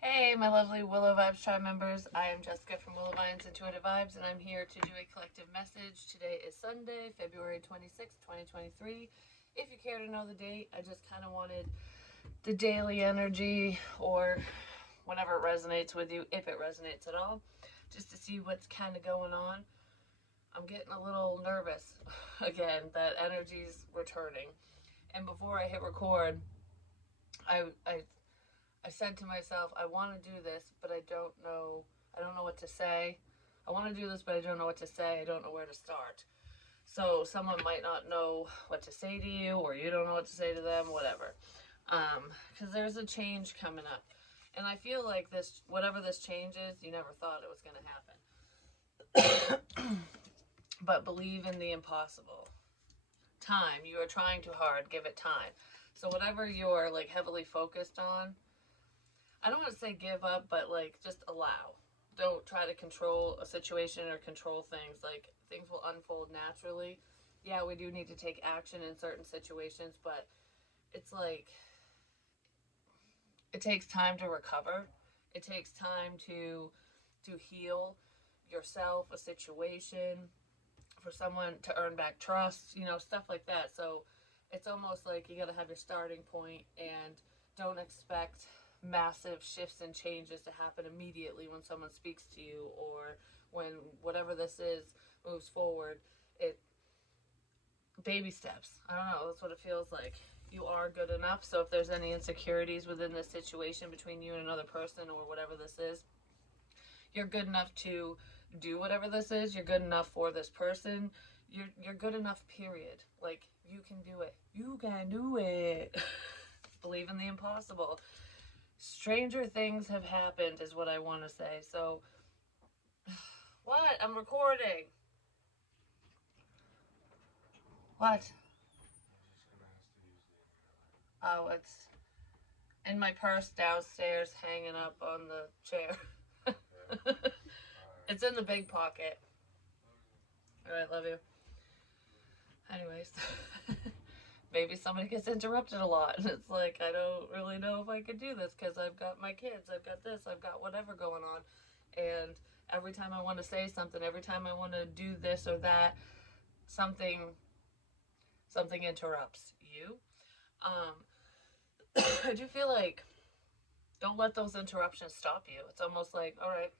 Hey, my lovely Willow Vibes Tribe members. I am Jessica from Willow Vines Intuitive Vibes, and I'm here to do a collective message. Today is Sunday, February 26th, 2023. If you care to know the date, I just kind of wanted the daily energy or whenever it resonates with you, if it resonates at all, just to see what's kind of going on. I'm getting a little nervous again that energy's returning. And before I hit record, I, I I said to myself, I want to do this, but I don't know. I don't know what to say. I want to do this, but I don't know what to say. I don't know where to start. So someone might not know what to say to you, or you don't know what to say to them, whatever. Because there's a change coming up, and I feel like this, whatever this change is, you never thought it was going to happen. But believe in the impossible. Time. You are trying too hard. Give it time. So whatever you're like heavily focused on, I don't want to say give up, but like just allow. Don't try to control a situation or control things. Like things will unfold naturally. Yeah, we do need to take action in certain situations, but it's like it takes time to recover. It takes time to heal yourself, a situation, for someone to earn back trust, stuff like that. So it's almost like you got to have your starting point and don't expect massive shifts and changes to happen immediately when someone speaks to you or when whatever this is moves forward. It baby steps. I don't know, that's what it feels like. You are good enough. So if there's any insecurities within this situation between you and another person or whatever this is, you're good enough to do whatever this is. You're good enough for this person. You're good enough, period. Like you can do it. You can do it. Believe in the impossible. Stranger things have happened is what I want to say. So what? I'm recording. What? Oh, it's in my purse downstairs hanging up on the chair. It's in the big pocket. All right, love you. Anyways, maybe somebody gets interrupted a lot. And it's like, I don't really know if I could do this because I've got my kids, I've got this, I've got whatever going on. And every time I want to say something, every time I want to do this or that, something something interrupts you. Um, I do feel like don't let those interruptions stop you. It's almost like, all right,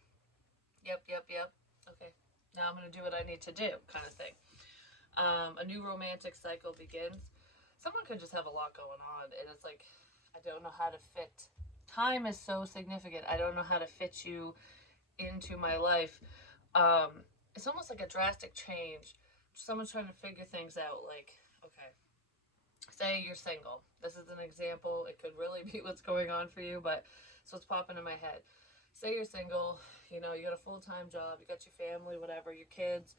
yep, yep, yep. Okay, now I'm going to do what I need to do, kind of thing. A new romantic cycle begins. Someone could just have a lot going on, and it's like, I don't know how to fit. Time is so significant. I don't know how to fit you into my life. It's almost like a drastic change. Someone's trying to figure things out. Like, okay, say you're single. This is an example. It could really be what's going on for you, but it's what's popping in my head. Say you're single, you got a full time job, you got your family, whatever, your kids,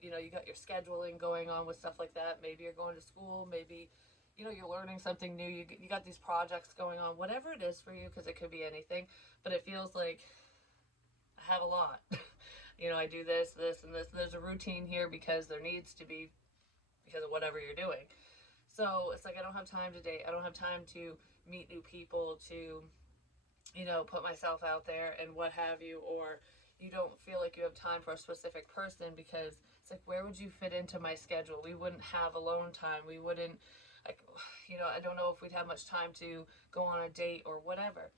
you got your scheduling going on with stuff like that. Maybe you're going to school, maybe, you're learning something new. You got these projects going on, whatever it is for you, because it could be anything, but it feels like I have a lot. I do this, this, and this. And there's a routine here because there needs to be because of whatever you're doing. So it's like I don't have time to date. I don't have time to meet new people, to, put myself out there and what have you, or you don't feel like you have time for a specific person because it's like, where would you fit into my schedule? We wouldn't have alone time. We wouldn't, like, I don't know if we'd have much time to go on a date or whatever.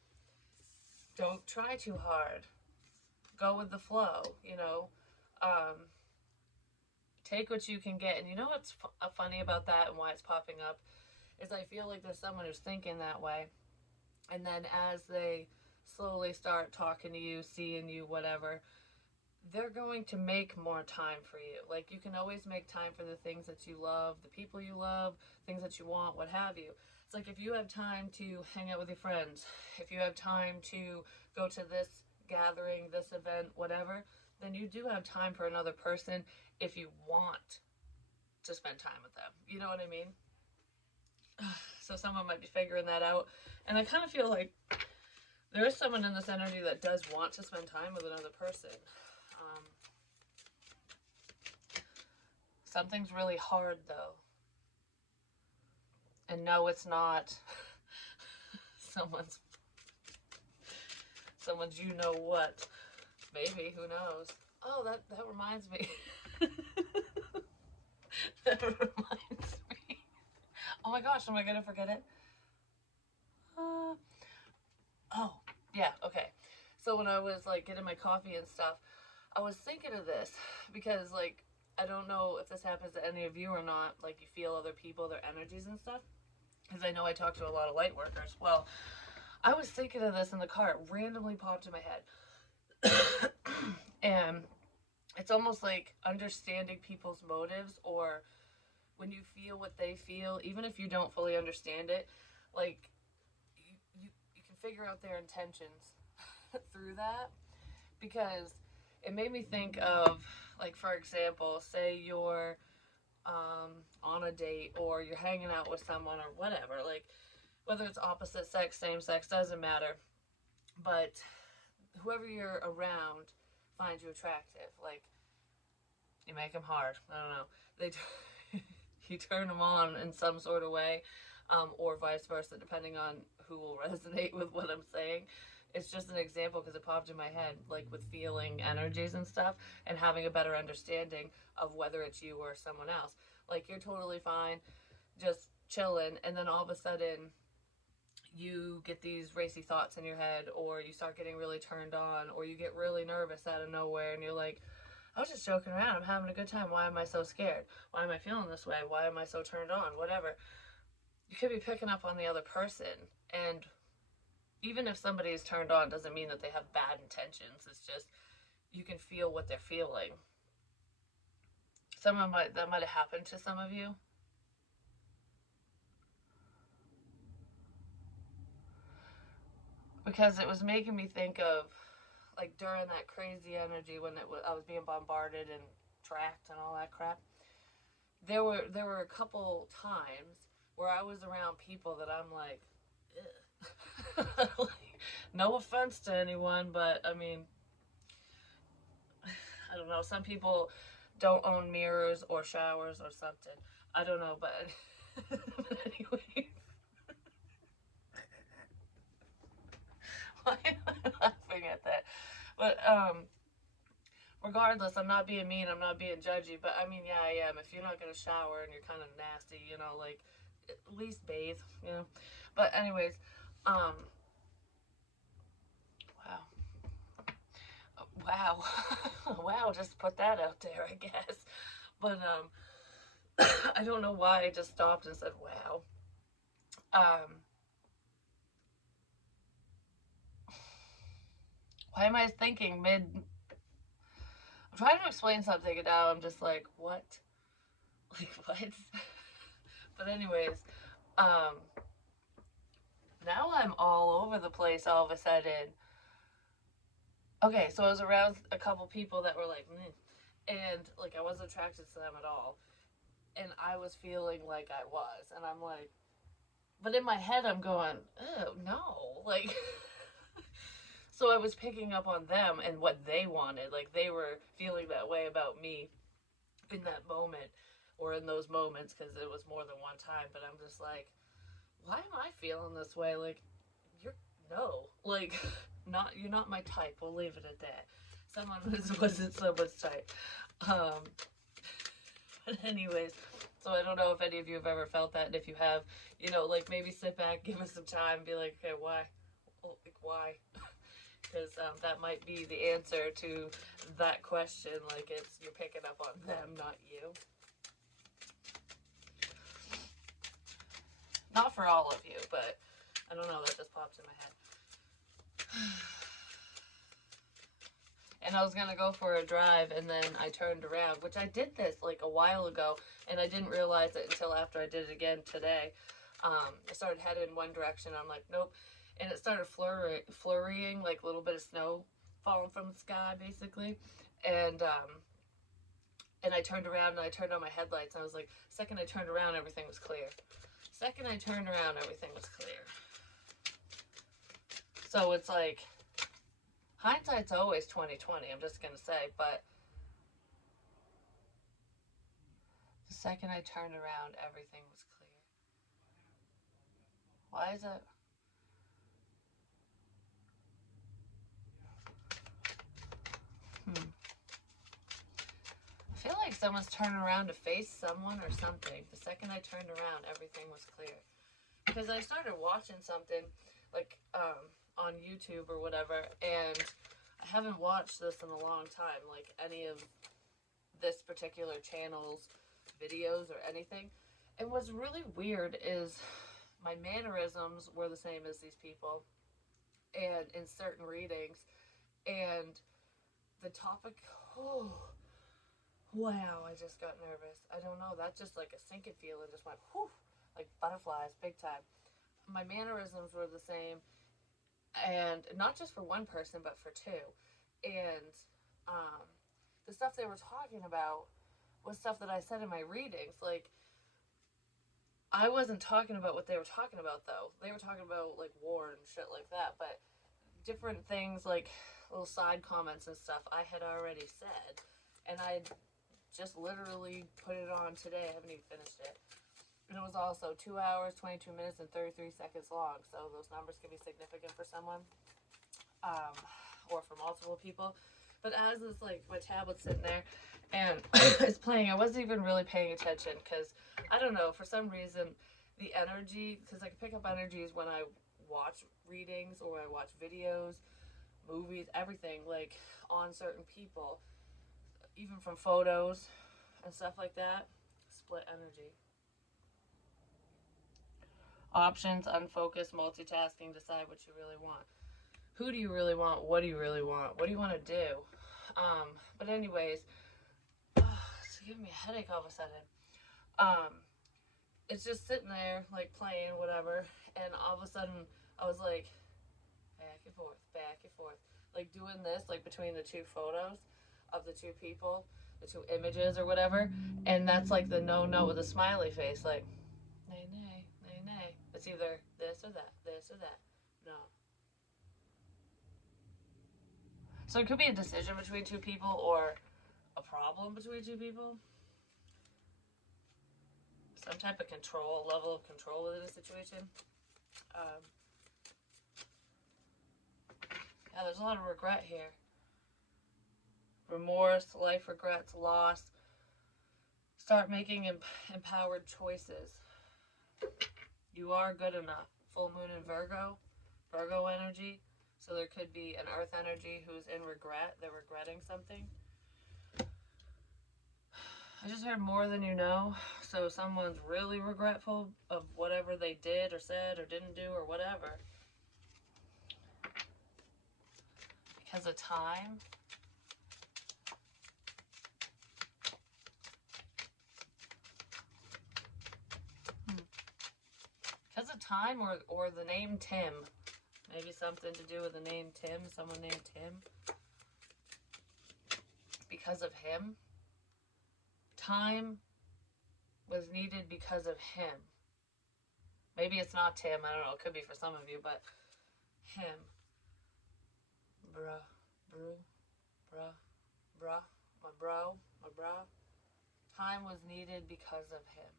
Don't try too hard. Go with the flow. Um, take what you can get. And you know what's funny about that and why it's popping up is I feel like there's someone who's thinking that way. And then as they slowly start talking to you, seeing you, whatever, they're going to make more time for you. Like you can always make time for the things that you love, the people you love, things that you want, what have you. It's like if you have time to hang out with your friends, if you have time to go to this gathering, this event, whatever, then you do have time for another person if you want to spend time with them. You know what I mean? So someone might be figuring that out. And I kind of feel like there is someone in this energy that does want to spend time with another person. Um, Something's really hard though. And no, it's not someone's Someone's you know what. Maybe, who knows? Oh, that reminds me. That reminds me. Oh my gosh, am I gonna forget it? Uh, oh, yeah, okay. So when I was like getting my coffee and stuff, I was thinking of this because like I don't know if this happens to any of you or not. Like you feel other people, their energies and stuff. Because I know I talk to a lot of light workers. Well, I was thinking of this in the car. It randomly popped in my head, and it's almost like understanding people's motives, or when you feel what they feel, even if you don't fully understand it, like you can figure out their intentions through that. Because it made me think of, like, for example, say you're on a date or you're hanging out with someone or whatever, like whether it's opposite sex, same sex, doesn't matter. But whoever you're around finds you attractive. Like you make them hard. I don't know. You turn them on in some sort of way, or vice versa, depending on who will resonate with what I'm saying. It's just an example because it popped in my head, like with feeling energies and stuff, and having a better understanding of whether it's you or someone else. Like you're totally fine, just chilling, and then all of a sudden you get these racy thoughts in your head, or you start getting really turned on, or you get really nervous out of nowhere, and you're like, I was just joking around. I'm having a good time. Why am I so scared? Why am I feeling this way? Why am I so turned on? Whatever. You could be picking up on the other person. And even if somebody is turned on, doesn't mean that they have bad intentions. It's just you can feel what they're feeling. That might have happened to some of you. Because it was making me think of like during that crazy energy when I was being bombarded and tracked and all that crap. There were a couple times where I was around people that I'm like, like, no offense to anyone, but I mean, I don't know. Some people don't own mirrors or showers or something. I don't know, but, but anyway, why am I laughing at that? But regardless, I'm not being mean. I'm not being judgy. But I mean, yeah, I am. If you're not gonna shower and you're kind of nasty, like at least bathe. But anyways, um, wow, wow, wow. Just put that out there, I guess. But I don't know why I just stopped and said wow. Um, why am I thinking mid? I'm trying to explain something and now I'm just like, what? Like what? But anyways, um, now I'm all over the place all of a sudden. Okay, so I was around a couple people that were like, mm, and like I wasn't attracted to them at all, and I was feeling like I was, and I'm like, but in my head I'm going, oh no, like. So I was picking up on them and what they wanted, like they were feeling that way about me in that moment, or in those moments, because it was more than one time. But I'm just like, why am I feeling this way? Like, you're no, like, not you're not my type. We'll leave it at that. Someone wasn't someone's type. Um, but anyways, so I don't know if any of you have ever felt that, and if you have, like maybe sit back, give us some time, and be like, okay, why? Like, why? Because that might be the answer to that question. Like, it's you're picking up on them, not you. Not for all of you, but I don't know, that just popped in my head. And I was gonna go for a drive, and then I turned around, which I did this like a while ago, and I didn't realize it until after I did it again today. I started headed in one direction. I'm like, nope, and it started flurrying, like a little bit of snow falling from the sky, basically, and I turned around and I turned on my headlights. And I was like, second I turned around, everything was clear. Second I turned around, everything was clear. So it's like, hindsight's always 2020, I'm just gonna say, but the second I turned around, everything was clear. Why is it? someone's turning around to face someone or something. The second I turned around, everything was clear. Because I started watching something like on YouTube or whatever, and I haven't watched this in a long time, like any of this particular channel's videos or anything. And what's really weird is my mannerisms were the same as these people, and in certain readings, and the topic, oh, wow, I just got nervous. I don't know, that just like a sinking feeling just went, whew, like butterflies, big time. My mannerisms were the same, and not just for one person, but for two. And the stuff they were talking about was stuff that I said in my readings. Like, I wasn't talking about what they were talking about, though. They were talking about, like, war and shit like that, but different things, like little side comments and stuff, I had already said. And I just literally put it on today. I haven't even finished it. And it was also 2 hours, 22 minutes, and 33 seconds long. So those numbers can be significant for someone, or for multiple people. But as it's like my tablet's sitting there and it's playing, I wasn't even really paying attention because I don't know, for some reason, the energy, because I can pick up energies when I watch readings or I watch videos, movies, everything, like on certain people, even from photos and stuff like that. Split energy. Options, unfocused, multitasking, decide what you really want. Who do you really want? What do you really want? What do you want to do? But anyways, it's giving me a headache all of a sudden. It's just sitting there, like playing, whatever, and all of a sudden I was like, back and forth, like doing this, like between the two photos of the two people, the two images or whatever, and that's like the no with a smiley face, like, nay, nay, nay, nay. It's either this or that, no. So it could be a decision between two people or a problem between two people. Some type of control, level of control within a situation. Yeah, there's a lot of regret here. Remorse, life regrets, loss. Start making empowered choices. You are good enough. Full moon in Virgo energy. So there could be an earth energy who's in regret. They're regretting something. I just heard more than you know. So someone's really regretful of whatever they did or said or didn't do or whatever. Because of time. Because of time or the name Tim. Maybe something to do with the name Tim. Someone named Tim. Because of him. Time was needed because of him. Maybe it's not Tim. I don't know. It could be for some of you, but him. Bruh. My bro. Time was needed because of him.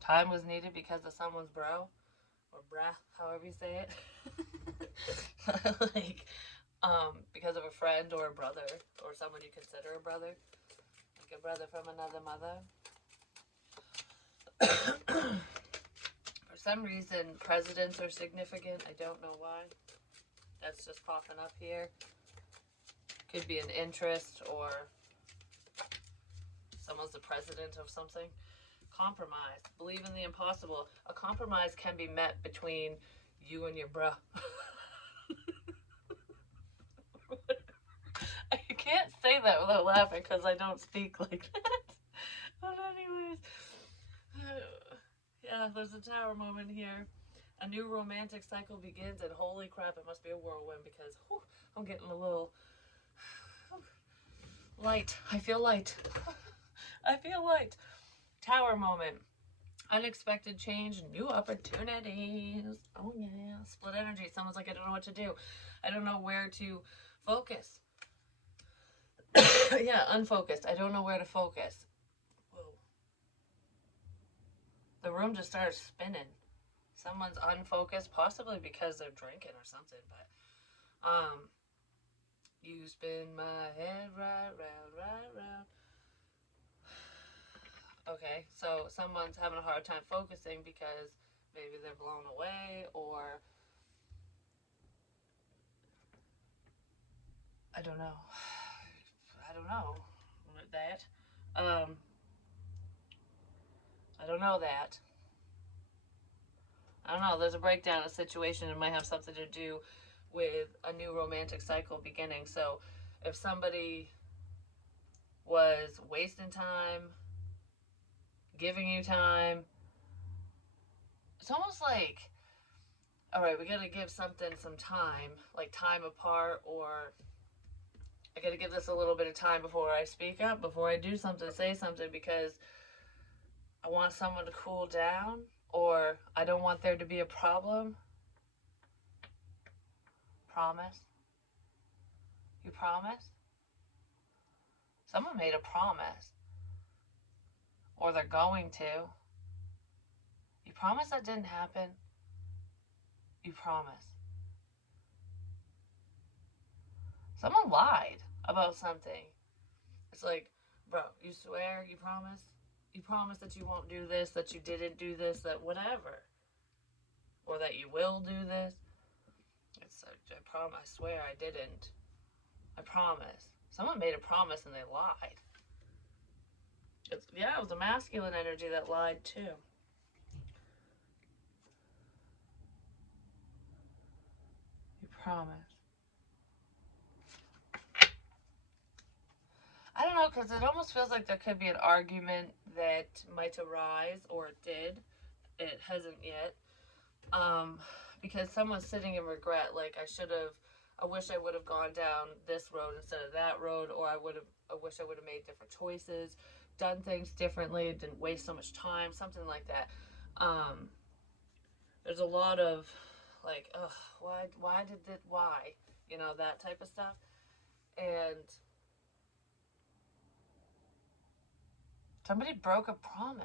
Time was needed because of someone's bro. Or brah, however you say it. Like, because of a friend or a brother. Or someone you consider a brother. Like a brother from another mother. For some reason, presidents are significant. I don't know why. That's just popping up here. Could be an interest or someone's the president of something. Compromise. Believe in the impossible. A compromise can be met between you and your bruh. I can't say that without laughing because I don't speak like that. But anyways, yeah, there's a tower moment here. A new romantic cycle begins, and holy crap, it must be a whirlwind because whew, I'm getting a little light. I feel light. I feel light. Tower moment. Unexpected change, new opportunities. Oh yeah. Split energy. Someone's like, I don't know what to do. I don't know where to focus. Yeah, unfocused. I don't know where to focus. Whoa. The room just started spinning. Someone's unfocused, possibly because they're drinking or something, but You spin my head right round, right round. Okay, so someone's having a hard time focusing because maybe they're blown away, or I don't know. I don't know that. I don't know that. I don't know. There's a breakdown of situation. It might have something to do with a new romantic cycle beginning. So if somebody was wasting time, giving you time, it's almost like, all right, we got to give something some time, like time apart, or I got to give this a little bit of time before I speak up, before I do something, say something, because I want someone to cool down, or I don't want there to be a problem. Promise? You promise? Someone made a promise. Or they're going to. You promise that didn't happen? You promise. Someone lied about something. It's like, bro, you swear? You promise? You promise that you won't do this, that you didn't do this, that whatever. Or that you will do this. It's like, I swear I didn't. I promise. Someone made a promise and they lied. It was a masculine energy that lied too. You promise. I don't know, because it almost feels like there could be an argument that might arise, or it did. It hasn't yet. Because someone's sitting in regret, like I wish I would have gone down this road instead of that road, or I wish I would have made different choices, done things differently, didn't waste so much time, something like that. There's a lot of like, ugh, why did it, why? That type of stuff. And somebody broke a promise.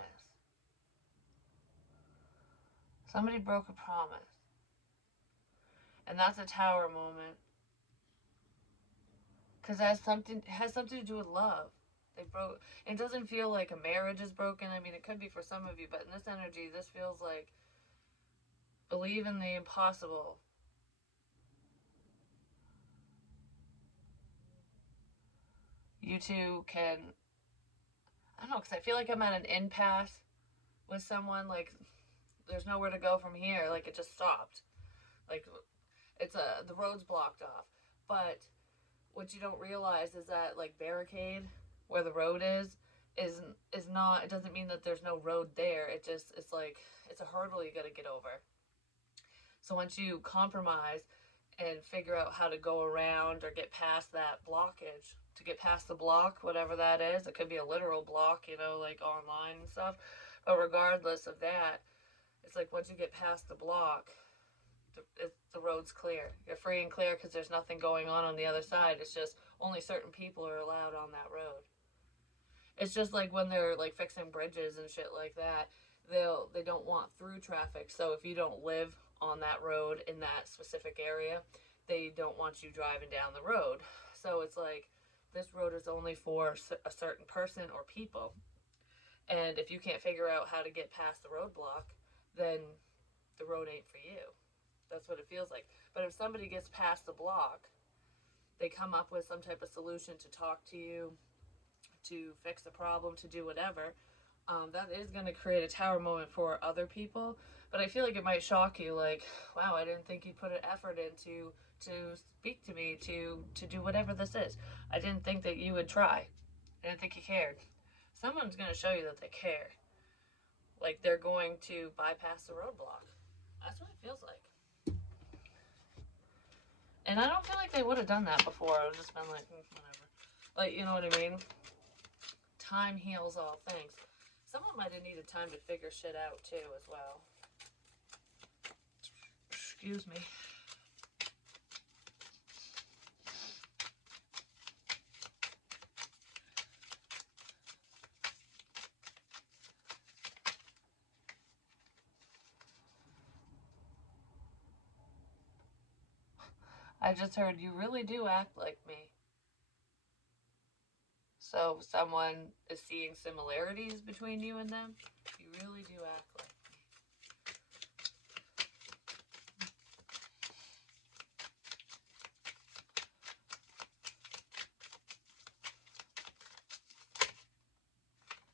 Somebody broke a promise. And that's a tower moment. Because it has something to do with love. They broke. It doesn't feel like a marriage is broken. I mean, it could be for some of you, but in this energy, this feels like believe in the impossible. You two can, I don't know, because I feel like I'm at an impasse with someone. Like, there's nowhere to go from here. Like, it just stopped. Like, the road's blocked off. But what you don't realize is that, like, barricade where the road is not, it doesn't mean that there's no road there. It's like, it's a hurdle you got to get over. So once you compromise and figure out how to go around or get past that blockage, to get past the block, whatever that is, it could be a literal block, like online and stuff. But regardless of that, it's like once you get past the block, the road's clear. You're free and clear because there's nothing going on the other side. It's just only certain people are allowed on that road. It's just like when they're like fixing bridges and shit like that. They don't want through traffic. So if you don't live on that road in that specific area, they don't want you driving down the road. So it's like this road is only for a certain person or people. And if you can't figure out how to get past the roadblock, then the road ain't for you. That's what it feels like. But if somebody gets past the block, they come up with some type of solution to talk to you, to fix the problem, to do whatever. That is going to create a tower moment for other people. But I feel like it might shock you, like, wow, I didn't think you put an effort into to speak to me, to do whatever this is. I didn't think that you would try. I didn't think you cared. Someone's going to show you that they care. Like they're going to bypass the roadblock. That's what it feels like. And I don't feel like they would have done that before. I would have just been like, whatever. Like, you know what I mean? Time heals all things. Someone might have needed time to figure shit out too as well. Excuse me. I just heard you really do act like me. So someone is seeing similarities between you and them. You really do act like me.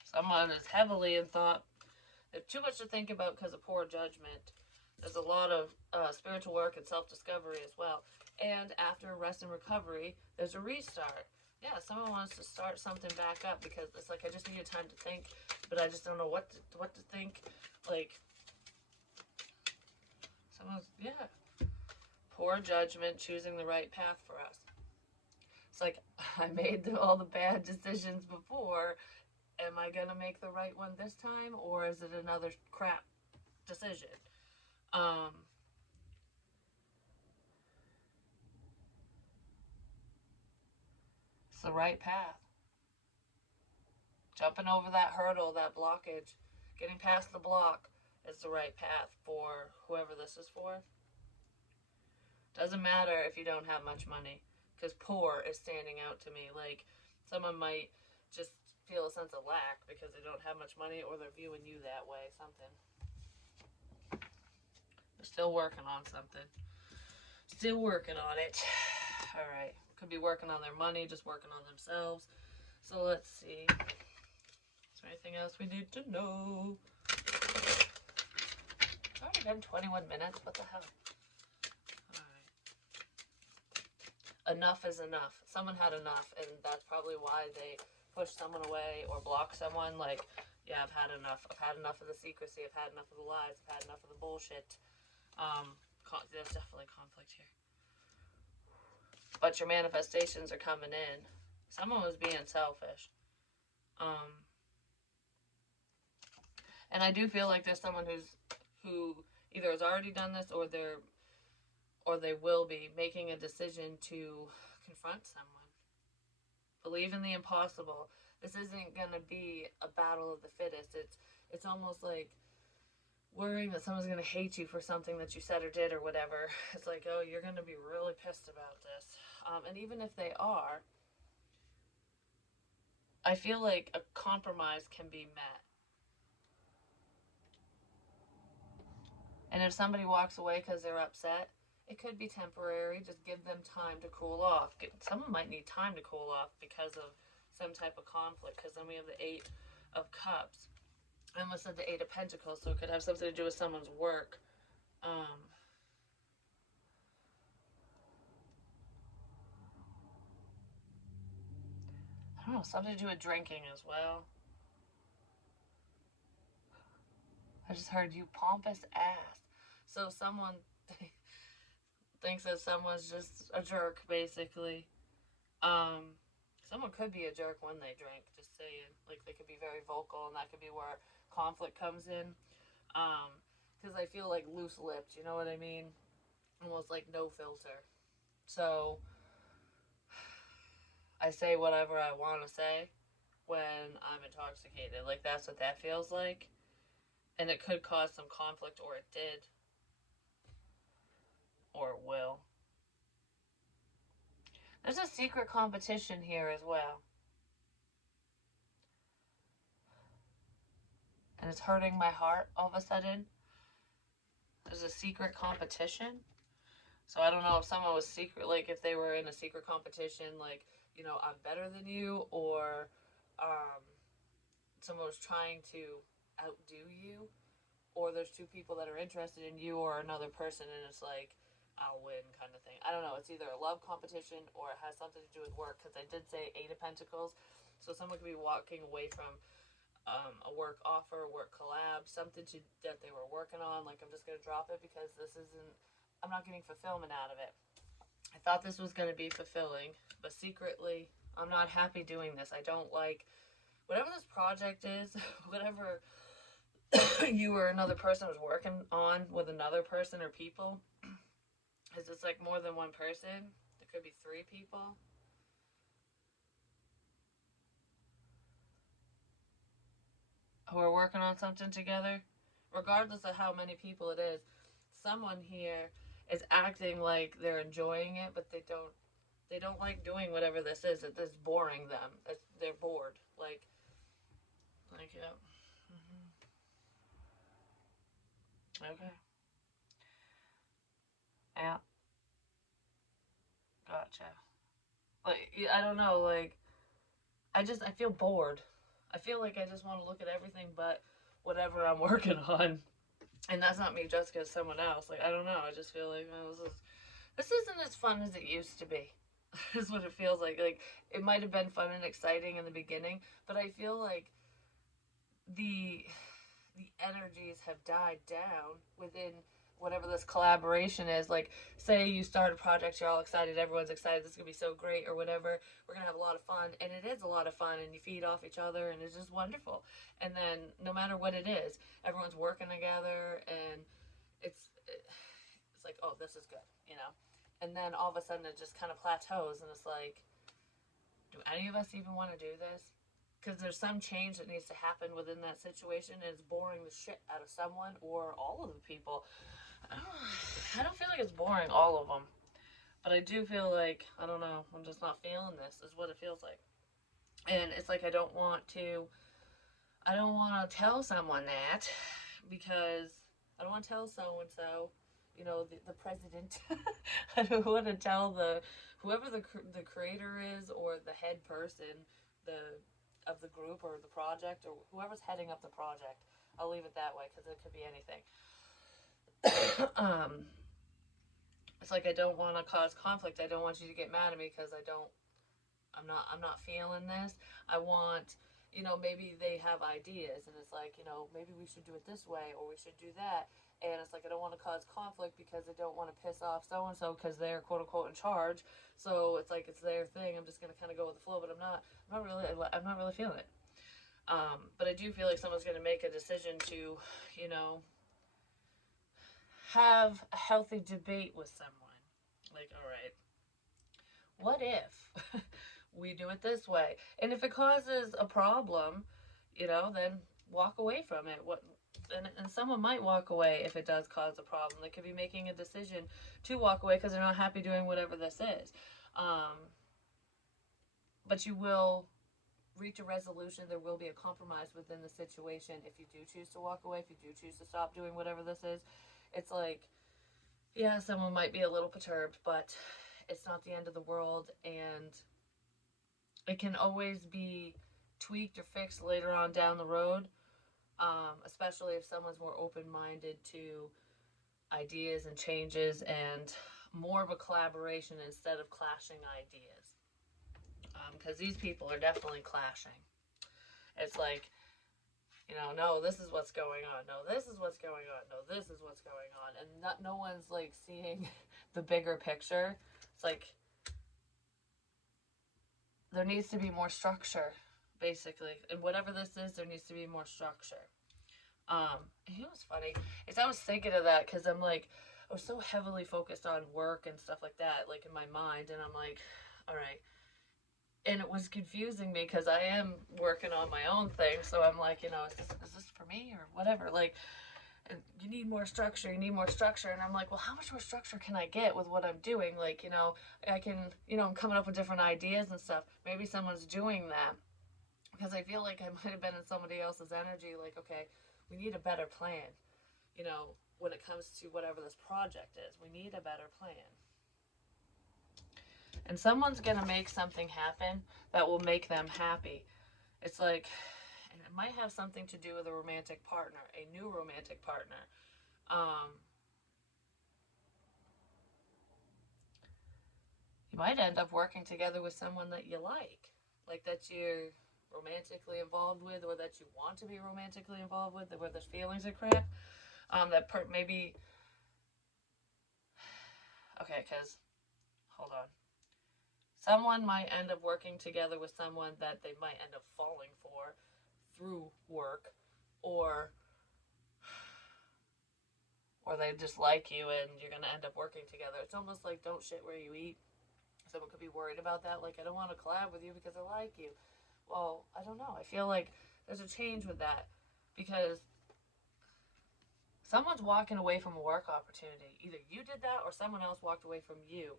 Someone is heavily in thought. They have too much to think about because of poor judgment. There's a lot of spiritual work and self-discovery as well. And after rest and recovery, there's a restart. Yeah, someone wants to start something back up because it's like I just needed time to think, but I just don't know what to think. Like someone's poor judgment, choosing the right path for us. It's like I made all the bad decisions before. Am I gonna make the right one this time, or is it another crap decision? Um, it's the right path. Jumping over that hurdle, that blockage, getting past the block is the right path for whoever this is for. Doesn't matter if you don't have much money, because poor is standing out to me. Like, someone might just feel a sense of lack because they don't have much money or they're viewing you that way. Something. They're still working on something. Still working on it. All right. Could be working on their money, just working on themselves. So let's see. Is there anything else we need to know? It's already been 21 minutes. What the hell? Enough is enough. Someone had enough, and that's probably why they push someone away or block someone. Like, yeah, I've had enough. I've had enough of the secrecy. I've had enough of the lies. I've had enough of the bullshit. There's definitely conflict here. But your manifestations are coming in. Someone was being selfish. And I do feel like there's someone who either has already done this or they will be making a decision to confront someone. Believe in the impossible. This isn't gonna be a battle of the fittest. It's almost like worrying that someone's gonna hate you for something that you said or did or whatever. It's like, oh, you're gonna be really pissed about this. And even if they are, I feel like a compromise can be met. And if somebody walks away because they're upset, it could be temporary. Just give them time to cool off. Someone might need time to cool off because of some type of conflict. Because then we have the Eight of Cups. I almost said the Eight of Pentacles, so it could have something to do with someone's work. I don't know, something to do with drinking as well. I just heard you pompous ass. So someone thinks that someone's just a jerk, basically. Someone could be a jerk when they drink, just saying. Like, they could be very vocal, and that could be where conflict comes in. Because I feel like loose-lipped, you know what I mean? Almost like no filter. So, I say whatever I want to say when I'm intoxicated. Like, that's what that feels like. And it could cause some conflict, or it did. Or it will. There's a secret competition here as well. And it's hurting my heart all of a sudden. There's a secret competition. So I don't know if someone was secret, like if they were in a secret competition, like, you know, I'm better than you, or someone was trying to outdo you, or there's two people that are interested in you or another person, and it's like, I'll win kind of thing. I don't know. It's either a love competition or it has something to do with work, because I did say Eight of Pentacles. So someone could be walking away from a work offer, work collab, something that they were working on. Like, I'm just going to drop it because I'm not getting fulfillment out of it. I thought this was going to be fulfilling, but secretly, I'm not happy doing this. I don't like whatever this project is, whatever you or another person was working on with another person or people. Is this like more than one person? There could be three people. Who are working on something together. Regardless of how many people it is, someone here is acting like they're enjoying it, but they don't like doing whatever this is. It's boring them. They're bored. Yeah. Okay. Yeah. Gotcha. I don't know. I feel bored. I feel like I just want to look at everything but whatever I'm working on. And that's not me, Jessica, it's someone else. I don't know. I just feel like, oh, this isn't as fun as it used to be. Is what it feels like. Like, it might have been fun and exciting in the beginning, but I feel like the the energies have died down within whatever this collaboration is. Like, say you start a project, you're all excited, everyone's excited, this is gonna be so great or whatever. We're gonna have a lot of fun, and it is a lot of fun, and you feed off each other, and it's just wonderful. And then no matter what it is, everyone's working together, and it's like, oh, this is good. And then all of a sudden it just kind of plateaus, and it's like, do any of us even want to do this? Because there's some change that needs to happen within that situation, and it's boring the shit out of someone or all of the people. I don't feel like it's boring all of them, but I do feel like, I don't know, I'm just not feeling this. Is what it feels like, and it's like I don't want to tell someone that, because I don't want to tell so and so, the president. I don't want to tell whoever the creator is, or the head person, the of the group or the project, or whoever's heading up the project. I'll leave it that way because it could be anything. It's like I don't want to cause conflict. I don't want you to get mad at me because I'm not feeling this. I want, maybe they have ideas, and it's like, maybe we should do it this way, or we should do that. And it's like, I don't want to cause conflict because I don't want to piss off so and so because they're quote unquote in charge. So it's like, it's their thing. I'm just gonna kind of go with the flow, but I'm not really feeling it. But I do feel like someone's gonna make a decision to, you know, have a healthy debate with someone. Like, all right, what if we do it this way? And if it causes a problem, then walk away from it. And someone might walk away if it does cause a problem. They could be making a decision to walk away because they're not happy doing whatever this is. Um, but you will reach a resolution. There will be a compromise within the situation if you do choose to walk away, if you do choose to stop doing whatever this is. It's like, yeah, someone might be a little perturbed, but it's not the end of the world, and it can always be tweaked or fixed later on down the road, especially if someone's more open minded to ideas and changes and more of a collaboration instead of clashing ideas. Because these people are definitely clashing. It's like, no, this is what's going on. No, this is what's going on. No, this is what's going on. And no one's like seeing the bigger picture. It's like there needs to be more structure, basically. And whatever this is, there needs to be more structure. You know what's funny? Is I was thinking of that because I'm like, I was so heavily focused on work and stuff like that, like in my mind. And I'm like, all right. And it was confusing me because I am working on my own thing. So I'm like, is this for me or whatever? Like, you need more structure, you need more structure. And I'm like, well, how much more structure can I get with what I'm doing? Like, I can, I'm coming up with different ideas and stuff. Maybe someone's doing that because I feel like I might have been in somebody else's energy. Like, okay, we need a better plan, when it comes to whatever this project is. We need a better plan. And someone's going to make something happen that will make them happy. It's like, and it might have something to do with a romantic partner, a new romantic partner. Um, you might end up working together with someone that you like that you're romantically involved with, or that you want to be romantically involved with, where there's feelings are crap. Maybe, okay, because, hold on. Someone might end up working together with someone that they might end up falling for through work, or they just like you and you're going to end up working together. It's almost like don't shit where you eat. Someone could be worried about that. Like, I don't want to collab with you because I like you. Well, I don't know. I feel like there's a change with that because Someone's walking away from a work opportunity. Either you did that or someone else walked away from you.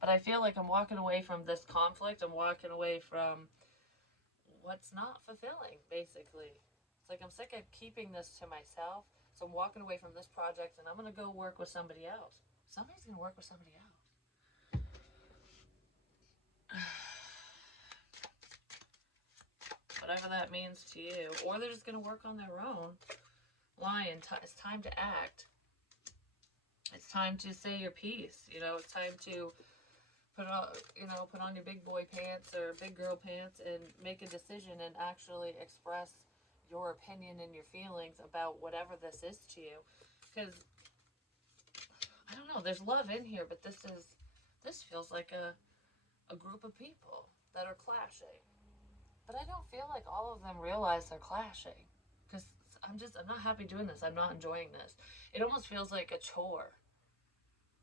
But I feel like I'm walking away from this conflict. I'm walking away from what's not fulfilling, basically. It's like I'm sick of keeping this to myself. So I'm walking away from this project and I'm going to go work with somebody else. Somebody's going to work with somebody else. Whatever that means to you. Or they're just going to work on their own. Lion, it's time to act. It's time to say your piece. You know, it's time to put on your big boy pants or big girl pants and make a decision and actually express your opinion and your feelings about whatever this is to you. Because I don't know, there's love in here, but this feels like a group of people that are clashing. But I don't feel like all of them realize they're clashing. Because I'm not happy doing this. I'm not enjoying this. It almost feels like a chore.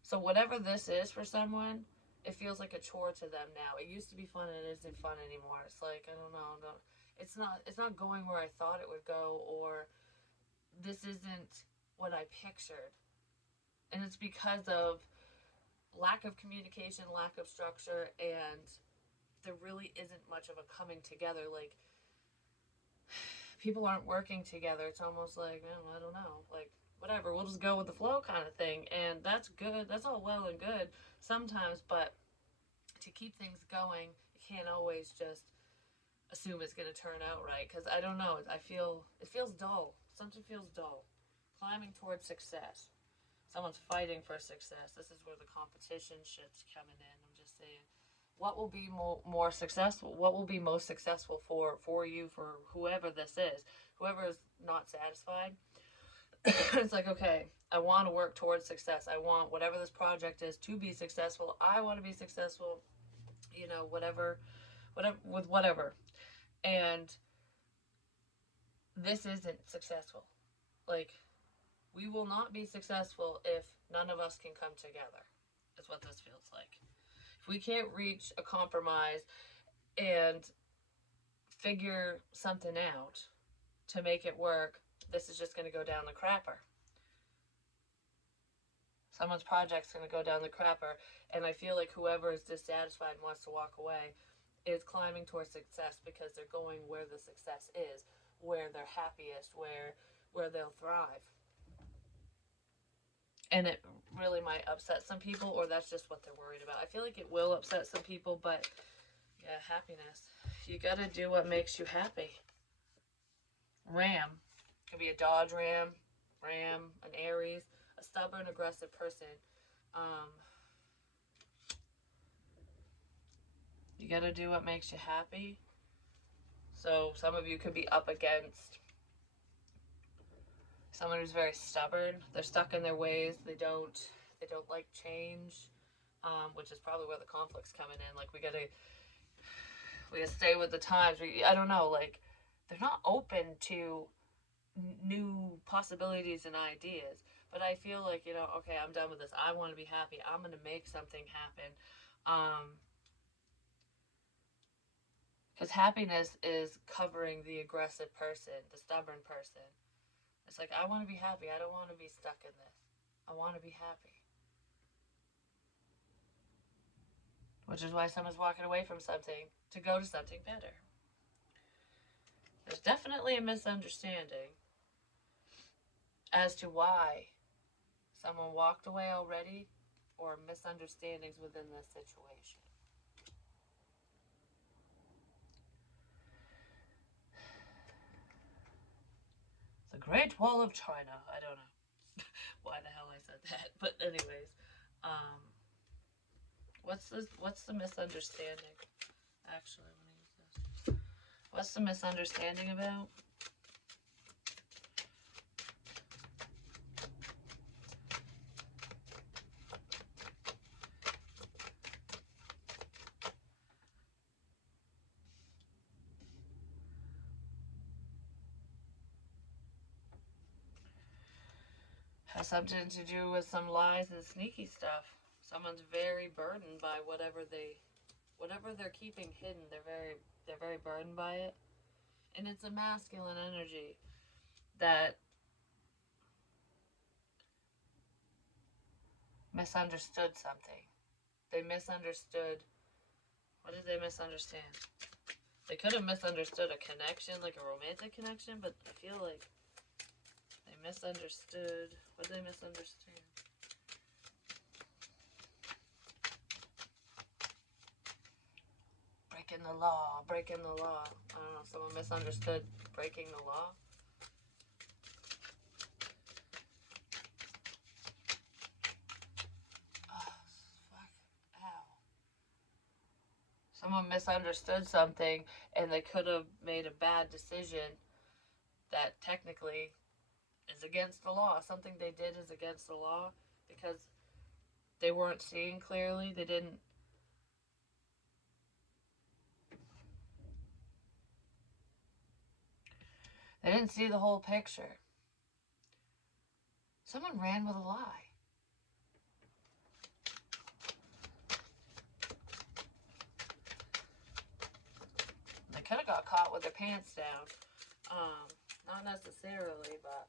So whatever this is for someone, it feels like a chore to them now. It used to be fun and it isn't fun anymore. It's like, I don't know, it's not going where I thought it would go, or this isn't what I pictured. And it's because of lack of communication, lack of structure, and there really isn't much of a coming together. Like, people aren't working together. It's almost like, I don't know, like, whatever, we'll just go with the flow kind of thing. And that's good. That's all well and good sometimes, but to keep things going, you can't always just assume it's going to turn out right. Because I don't know. It feels dull. Something feels dull. Climbing towards success. Someone's fighting for success. This is where the competition shit's coming in. I'm just saying, what will be more successful? What will be most successful for you, for whoever this is? Whoever is not satisfied. It's like, okay, I want to work towards success. I want whatever this project is to be successful. I want to be successful, whatever, with whatever. And this isn't successful. Like, we will not be successful if none of us can come together. Is what this feels like. If we can't reach a compromise and figure something out to make it work, this is just going to go down the crapper. Someone's project's going to go down the crapper, and I feel like whoever is dissatisfied and wants to walk away is climbing towards success because they're going where the success is, where they're happiest, where they'll thrive. And it really might upset some people, or that's just what they're worried about. I feel like it will upset some people, but yeah, happiness. You gotta do what makes you happy. Ram. Could be a Dodge Ram, an Aries, a stubborn, aggressive person. You gotta do what makes you happy. So some of you could be up against someone who's very stubborn. They're stuck in their ways. They don't like change, which is probably where the conflict's coming in. Like, we gotta stay with the times. I don't know. Like, they're not open to new possibilities and ideas. But I feel like, okay, I'm done with this. I want to be happy. I'm going to make something happen. Because happiness is covering the aggressive person, the stubborn person. It's like, I want to be happy. I don't want to be stuck in this. I want to be happy. Which is why someone's walking away from something to go to something better. There's definitely a misunderstanding as to why someone walked away already, or misunderstandings within this situation. The Great Wall of China. I don't know why the hell I said that, but anyways, what's the misunderstanding? Actually, let me use this. What's the misunderstanding about? Has something to do with some lies and sneaky stuff. Someone's very burdened by whatever they're keeping hidden. They're very burdened by it. And it's a masculine energy that misunderstood something. They misunderstood. What did they misunderstand? They could have misunderstood a connection, like a romantic connection, but I feel like they misunderstood. What did they misunderstand? Breaking the law, breaking the law. I don't know, someone misunderstood breaking the law. Oh, fuck. Ow. Someone misunderstood something and they could have made a bad decision that technically is against the law. Something they did is against the law because they weren't seeing clearly. They didn't see the whole picture. Someone ran with a lie. They could have got caught with their pants down. Not necessarily, but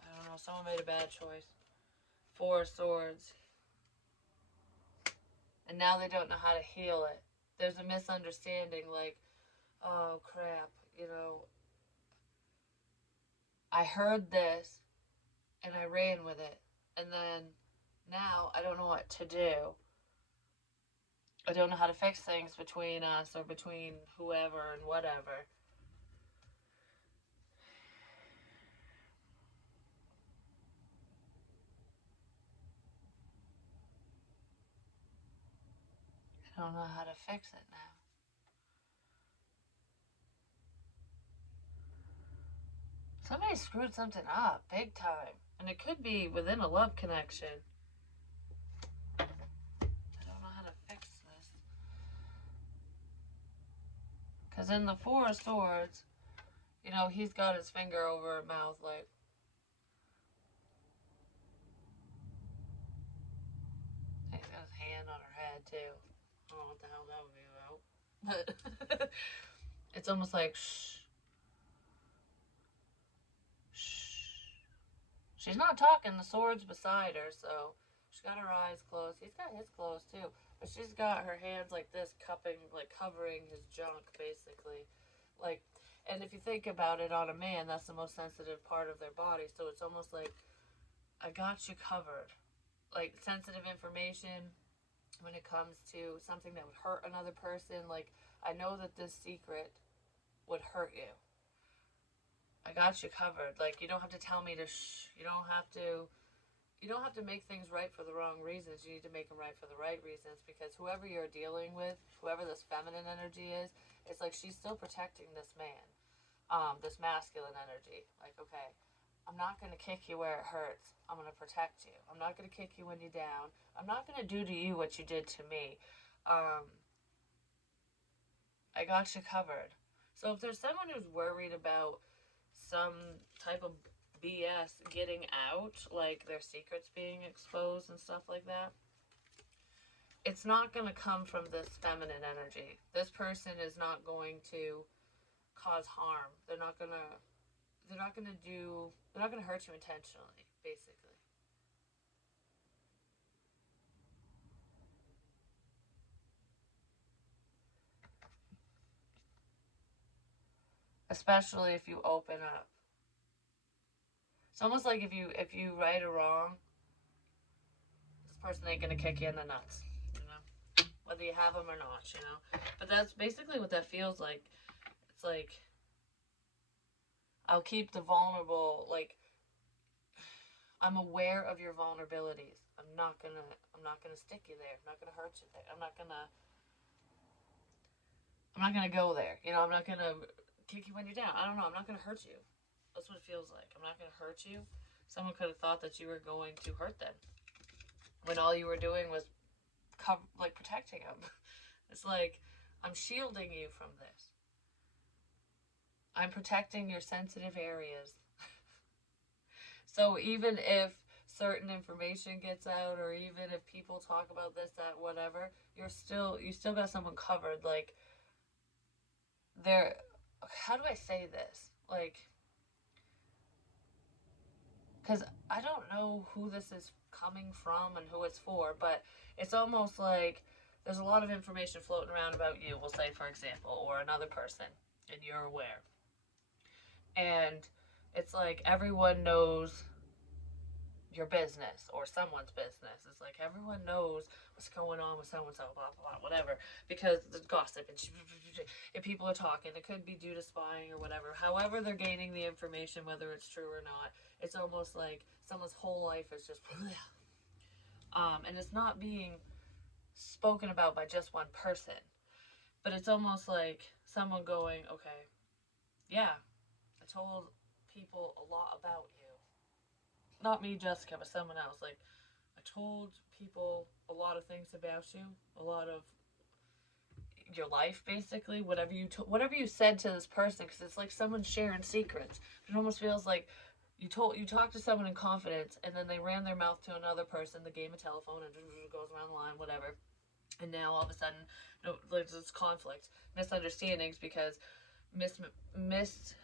I don't know. Someone made a bad choice. 4 of Swords. And now they don't know how to heal it. There's a misunderstanding, like, oh crap, you know, I heard this and I ran with it. And then now I don't know what to do. I don't know how to fix things between us or between whoever and whatever. I don't know how to fix it now. Somebody screwed something up big time. And it could be within a love connection. I don't know how to fix this. Because in the 4 of Swords, you know, he's got his finger over her mouth like, he's got his hand on her head too. I don't know what the hell that would be about. But it's almost like, shh. Shh. She's not talking. The sword's beside her, so she's got her eyes closed. He's got his closed too. But she's got her hands like this, cupping, like covering his junk, basically. Like, and if you think about it on a man, that's the most sensitive part of their body. So it's almost like, I got you covered. Like, sensitive information when it comes to something that would hurt another person. Like, I know that this secret would hurt you. I got you covered. Like, you don't have to tell me to shh. You don't have to make things right for the wrong reasons. You need to make them right for the right reasons, because whoever you're dealing with, whoever this feminine energy is, it's like she's still protecting this man, this masculine energy. Like, okay, I'm not going to kick you where it hurts. I'm going to protect you. I'm not going to kick you when you're down. I'm not going to do to you what you did to me. I got you covered. So if there's someone who's worried about some type of BS getting out, like their secrets being exposed and stuff like that, it's not going to come from this feminine energy. This person is not going to cause harm. They're not going to hurt you intentionally, basically. Especially if you open up. It's almost like if you right or wrong, this person ain't gonna kick you in the nuts, you know, whether you have them or not, you know. But that's basically what that feels like. It's like, I'll keep the vulnerable, like, I'm aware of your vulnerabilities. I'm not gonna stick you there. I'm not gonna hurt you there. I'm not gonna go there. You know, I'm not gonna kick you when you're down. I don't know. I'm not gonna hurt you. That's what it feels like. I'm not gonna hurt you. Someone could have thought that you were going to hurt them when all you were doing was like protecting them. It's like, I'm shielding you from this. I'm protecting your sensitive areas. So even if certain information gets out, or even if people talk about this, that, whatever, you still got someone covered. Like, they're, how do I say this? Like, because I don't know who this is coming from and who it's for, but it's almost like there's a lot of information floating around about you, we'll say, for example, or another person, and you're aware. And it's like everyone knows your business or someone's business. It's like everyone knows what's going on with so and so, blah, blah, blah, whatever, because there's gossip and people are talking. It could be due to spying or whatever. However, they're gaining the information, whether it's true or not, it's almost like someone's whole life is just, and it's not being spoken about by just one person, but it's almost like someone going, okay, yeah, I told people a lot about you. Not me, Jessica, but someone else. Like, I told people a lot of things about you, a lot of your life, basically. Whatever you said to this person, because it's like someone sharing secrets. It almost feels like you talked to someone in confidence, and then they ran their mouth to another person, the game of telephone, and it goes around the line, whatever. And now all of a sudden, no, like, there's conflict, misunderstandings, because missed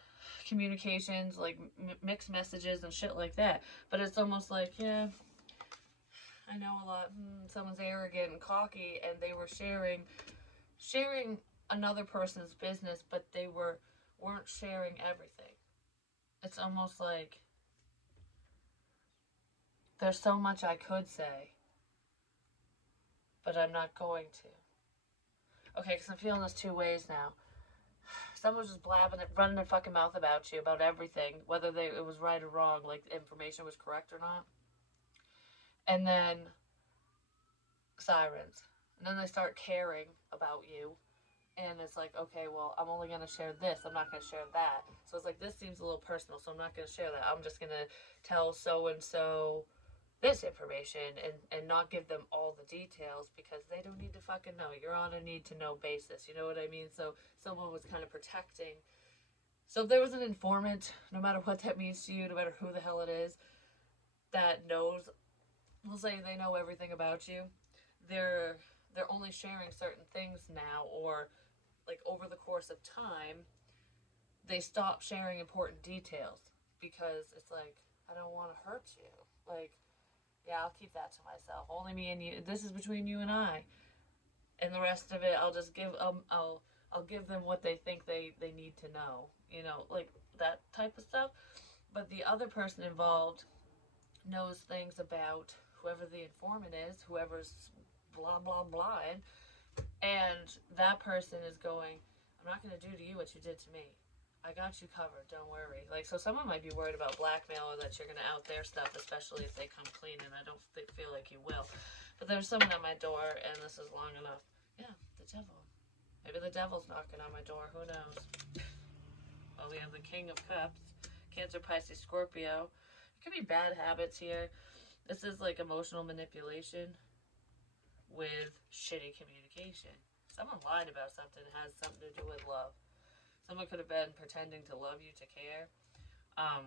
communications, like mixed messages and shit like that. But it's almost like, yeah, I know a lot. Someone's arrogant and cocky, and they were sharing another person's business, but they weren't sharing everything. It's almost like there's so much I could say, but I'm not going to. Okay, because I'm feeling this two ways now. Someone's just blabbing it, running their fucking mouth about you, about everything, whether it was right or wrong, like the information was correct or not. And then sirens. And then they start caring about you. And it's like, okay, well, I'm only going to share this. I'm not going to share that. So it's like, this seems a little personal, so I'm not going to share that. I'm just going to tell so-and-so this information and not give them all the details because they don't need to fucking know. You're on a need-to-know basis. You know what I mean? So someone was kind of protecting. So if there was an informant, no matter what that means to you, no matter who the hell it is, that knows, we'll say they know everything about you, they're only sharing certain things now, or like over the course of time they stop sharing important details because it's like, I don't want to hurt you. Like, yeah, I'll keep that to myself. Only me and you. This is between you and I. And the rest of it, I'll just give I'll give them what they think they need to know. You know, like that type of stuff. But the other person involved knows things about whoever the informant is, whoever's blah blah blah, and that person is going, I'm not going to do to you what you did to me. I got you covered. Don't worry. Like, so someone might be worried about blackmail, or that you're going to out their stuff, especially if they come clean, and I don't feel like you will. But there's someone at my door, and this is long enough. Yeah, the devil. Maybe the devil's knocking on my door. Who knows? Well, we have the King of Cups, Cancer, Pisces, Scorpio. It could be bad habits here. This is like emotional manipulation with shitty communication. Someone lied about something that has something to do with love. Someone could have been pretending to love you, to care,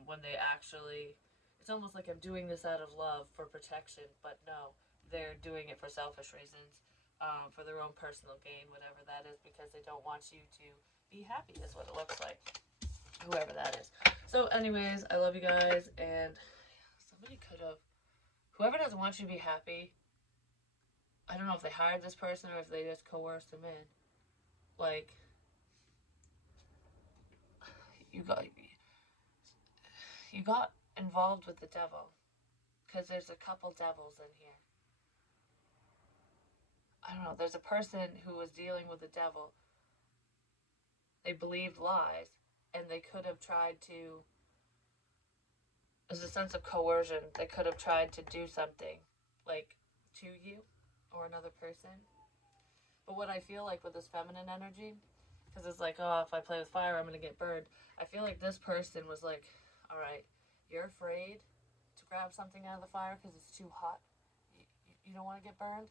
when they actually, it's almost like I'm doing this out of love for protection, but no, they're doing it for selfish reasons, for their own personal gain, whatever that is, because they don't want you to be happy, is what it looks like, whoever that is. So anyways, I love you guys, and somebody could have, whoever doesn't want you to be happy, I don't know if they hired this person or if they just coerced him in. Like, you got involved with the devil, because there's a couple devils in here. I don't know. There's a person who was dealing with the devil. They believed lies, and they could have tried to. There's a sense of coercion. They could have tried to do something, like, to you or another person. But what I feel like with this feminine energy, because it's like, oh, if I play with fire, I'm gonna get burned. I feel like this person was like, all right, you're afraid to grab something out of the fire because it's too hot. You don't want to get burned.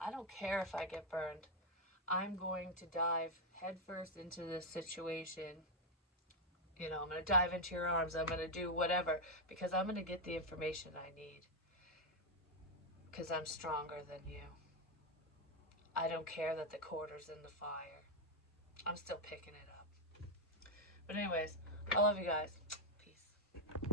I don't care if I get burned. I'm going to dive headfirst into this situation. You know, I'm going to dive into your arms. I'm going to do whatever because I'm going to get the information I need. because I'm stronger than you. I don't care that the quarter's in the fire. I'm still picking it up. But anyways, I love you guys.